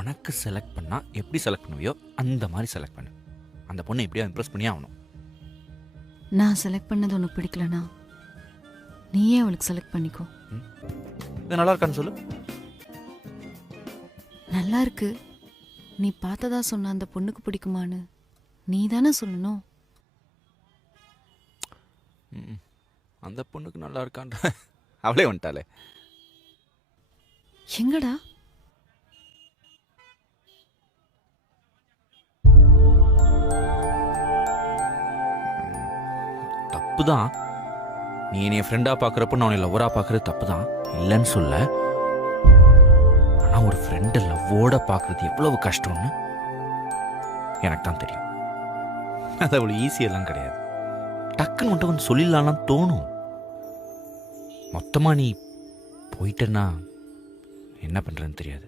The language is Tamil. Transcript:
உனக்கு செலக்ட் பண்ணால் எப்படி செலக்ட் பண்ணுவியோ அந்த மாதிரி செலக்ட் பண்ணு. அந்த பொண்ணை எப்படியா இம்ப்ரெஸ் பண்ணி ஆகணும். நான் செலக்ட் பண்ணது உனக்கு பிடிக்கலனா நீயே அவளுக்கு செலக்ட் பண்ணிக்கோ. இது நல்லா இருக்கான்னு சொல்லு. நல்லா இருக்கு. நீ பார்த்ததா சொன்ன அந்த பொண்ணுக்கு பிடிக்குமான்னு நீ தானே சொல்லணும். அந்த பொண்ணுக்கு நல்லா இருக்கான்ற அவளே வந்துட்டாளே. எங்கடா? தப்பு தான். நீ என்னைய ஃப்ரெண்டாக பார்க்குறப்ப நான் உன்னை லவ்வராக பார்க்குறது தப்பு தான், இல்லைன்னு சொல்ல. ஆனால் ஒரு ஃப்ரெண்டை லவ்வோட பார்க்குறது எவ்வளவு கஷ்டம்னு எனக்கு தான் தெரியும். அது அவ்வளோ ஈஸியெல்லாம் கிடையாது. டக்குன்னு வந்துட்டு வந்து சொல்லிடலான்னு தோணும். மொத்தமாக நீ போயிட்டேன்னா என்ன பண்ணுறேன்னு தெரியாது.